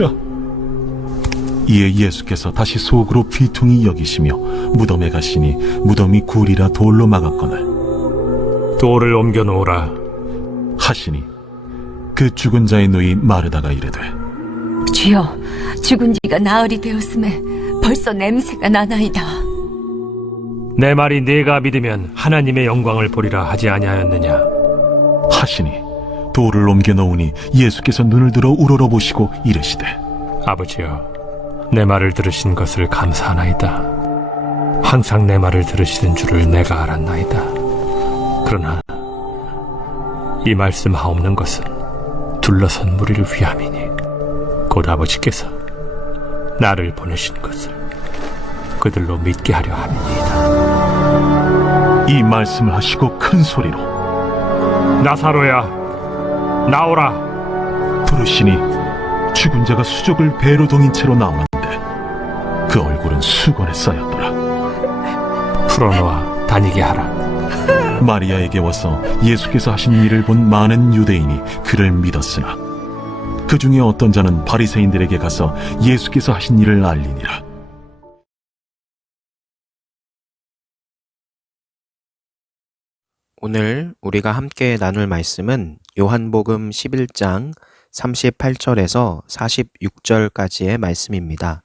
야. 이에 예수께서 다시 속으로 비통히 여기시며 무덤에 가시니 무덤이 굴이라 돌로 막았거늘 돌을 옮겨 놓으라 하시니 그 죽은 자의 누이 마르다가 이르되 주여, 죽은 지가 나흘이 되었음에 벌써 냄새가 나나이다. 내 말이 네가 믿으면 하나님의 영광을 보리라 하지 아니하였느냐. 하시니 돌을 옮겨 놓으니 예수께서 눈을 들어 우러러보시고 이르시되 아버지여, 내 말을 들으신 것을 감사하나이다. 항상 내 말을 들으시는 줄을 내가 알았나이다. 그러나 이 말씀하옵는 것은 둘러선 무리를 위함이니 곧 아버지께서 나를 보내신 것을 그들로 믿게 하려 함이니이다. 이 말씀을 하시고 큰 소리로 나사로야, 나오라. 부르시니 죽은 자가 수족을 배로 동인 채로 나오는데 그 얼굴은 수건에 쌓였더라. 풀어놓아 다니게 하라. 마리아에게 와서 예수께서 하신 일을 본 많은 유대인이 그를 믿었으나 그 중에 어떤 자는 바리새인들에게 가서 예수께서 하신 일을 알리니라. 오늘 우리가 함께 나눌 말씀은 요한복음 11장 38절에서 46절까지의 말씀입니다.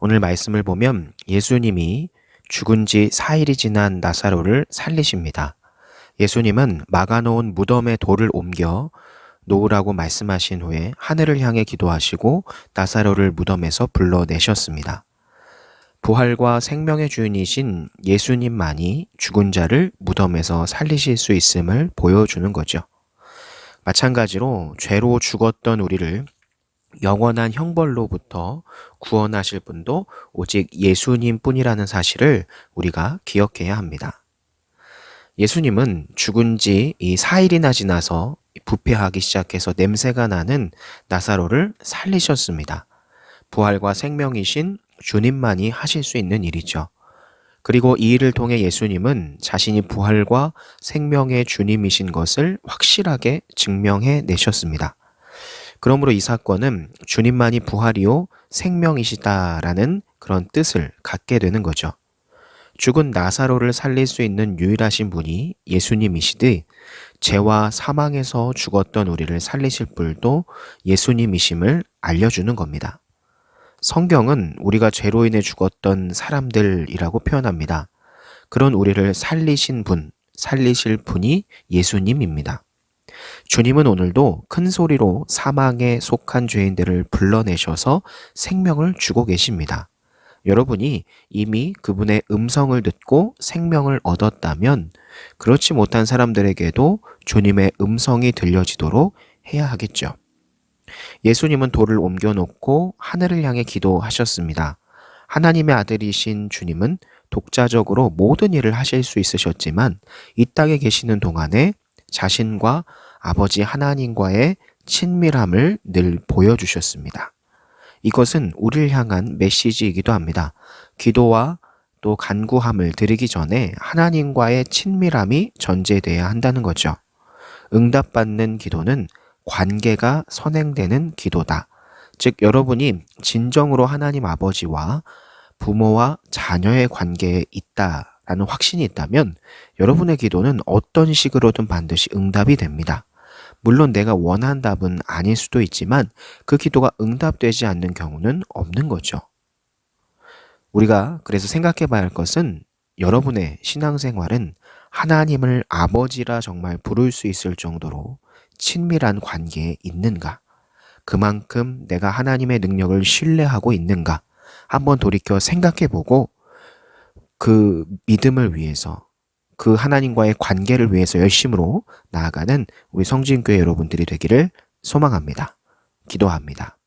오늘 말씀을 보면 예수님이 죽은 지 4일이 지난 나사로를 살리십니다. 예수님은 막아놓은 무덤에 돌을 옮겨 놓으라고 말씀하신 후에 하늘을 향해 기도하시고 나사로를 무덤에서 불러내셨습니다. 부활과 생명의 주인이신 예수님만이 죽은 자를 무덤에서 살리실 수 있음을 보여주는 거죠. 마찬가지로 죄로 죽었던 우리를 영원한 형벌로부터 구원하실 분도 오직 예수님 뿐이라는 사실을 우리가 기억해야 합니다. 예수님은 죽은 지 이 4일이나 지나서 부패하기 시작해서 냄새가 나는 나사로를 살리셨습니다. 부활과 생명이신 주님만이 하실 수 있는 일이죠. 그리고 이 일을 통해 예수님은 자신이 부활과 생명의 주님이신 것을 확실하게 증명해 내셨습니다. 그러므로 이 사건은 주님만이 부활이요 생명이시다라는 그런 뜻을 갖게 되는 거죠. 죽은 나사로를 살릴 수 있는 유일하신 분이 예수님이시듯 죄와 사망에서 죽었던 우리를 살리실 분도 예수님이심을 알려주는 겁니다. 성경은 우리가 죄로 인해 죽었던 사람들이라고 표현합니다. 그런 우리를 살리신 분, 살리실 분이 예수님입니다. 주님은 오늘도 큰 소리로 사망에 속한 죄인들을 불러내셔서 생명을 주고 계십니다. 여러분이 이미 그분의 음성을 듣고 생명을 얻었다면 그렇지 못한 사람들에게도 주님의 음성이 들려지도록 해야 하겠죠. 예수님은 돌을 옮겨놓고 하늘을 향해 기도하셨습니다. 하나님의 아들이신 주님은 독자적으로 모든 일을 하실 수 있으셨지만 이 땅에 계시는 동안에 자신과 아버지 하나님과의 친밀함을 늘 보여주셨습니다. 이것은 우리를 향한 메시지이기도 합니다. 기도와 또 간구함을 드리기 전에 하나님과의 친밀함이 전제돼야 한다는 거죠. 응답받는 기도는 관계가 선행되는 기도다. 즉 여러분이 진정으로 하나님 아버지와 부모와 자녀의 관계에 있다라는 확신이 있다면 여러분의 기도는 어떤 식으로든 반드시 응답이 됩니다. 물론 내가 원한 답은 아닐 수도 있지만 그 기도가 응답되지 않는 경우는 없는 거죠. 우리가 그래서 생각해 봐야 할 것은 여러분의 신앙생활은 하나님을 아버지라 정말 부를 수 있을 정도로 친밀한 관계에 있는가? 그만큼 내가 하나님의 능력을 신뢰하고 있는가? 한번 돌이켜 생각해 보고 그 믿음을 위해서 그 하나님과의 관계를 위해서 열심으로 나아가는 우리 성진교회 여러분들이 되기를 소망합니다. 기도합니다.